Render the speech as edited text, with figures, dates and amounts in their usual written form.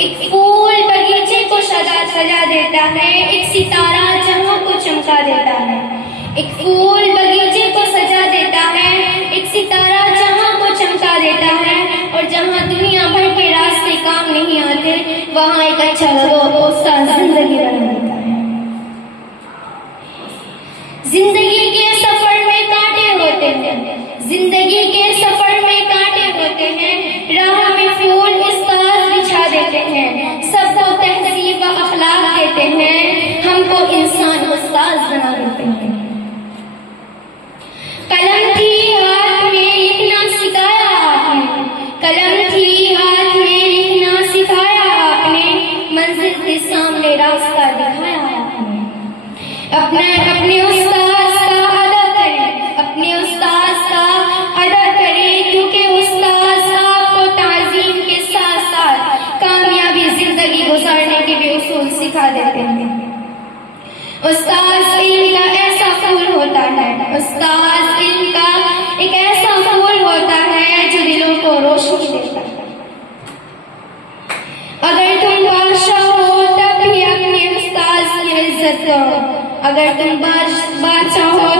एक फूल बगीचे को सजा देता है, एक सितारा जहां को चमका देता है। एक फूल बगीचे को सजा देता है, एक सितारा जहां को चमका देता है। और जहां दुनिया भर के रास्ते काम नहीं आते, वहां एक अच्छा दोस्त जिंदगी बना देता है। जिंदगी के सफर में कांटे होते हैं, जिंदगी के सफर में कांटे होते हैं, राह में फूल उस्ताद बिछा देते हैं, सबको तहजीब व अखलाक देते हैं, हमको इंसान उस्ताद बना देते हैं। कलम थी हाथ में लिखना सिखाया आपने, कलम थी हाथ में लिखना सिखाया आपने, मंजिल के सामने रास्ता दिखाया आपने। अपने उस्ताद का अदा करें, अपने उस्ताद का अदा करें, क्योंकि उस्ताद आपको ताज़ीम के साथ साथ कामयाबी जिंदगी गुजारने के भी उसूल सिखा देते हैं। उस्ताद इल्म का ऐसा फूल होता है, उस्ताद इल्म का एक ऐसा फूल होता है जो दिलों को रोशनी देता है। अगर तुम बादशाह हो तब भी अपने उस्ताद की इज्जत करो, अगर तुम बादशाह हो